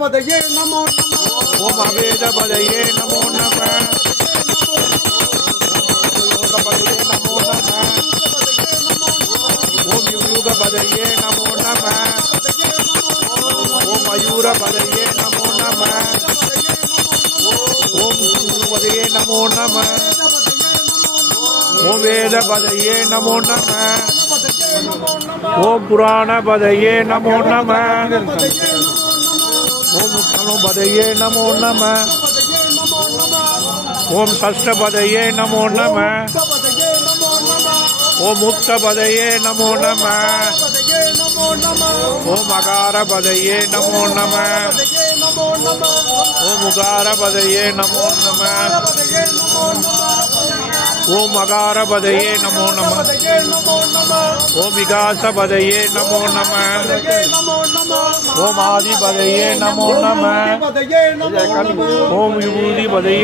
பதையே நமோ நமோ. ஓம் அவேதபதையே நமோ நம. நமோ நம. ஓம் யுகபதையே நமோ நம. ஓம் மயூரபதையே நமோ நம. ஓம் சூர்பதையே நமோ நம. ஓம் வேதபதையே நமோ நம. ஓம் புராணபதையே நமோ நம. ஓம் உத்தமபதையே நமோ நம. ஓம் சஷ்டபதையே நமோ நம. ஓம் முக்தபதையே நமோ நம. ஓம் அகாரபதையே நமோ நம. ஓம் உகாரபதையே நமோ நம. ஓம் அகாரபதையே நமோ நம. ஓம் விகாசபதையே நமோ நம. ஓம் ஆதிபதையே நமோ நம. ஓம் விபூதிபதையே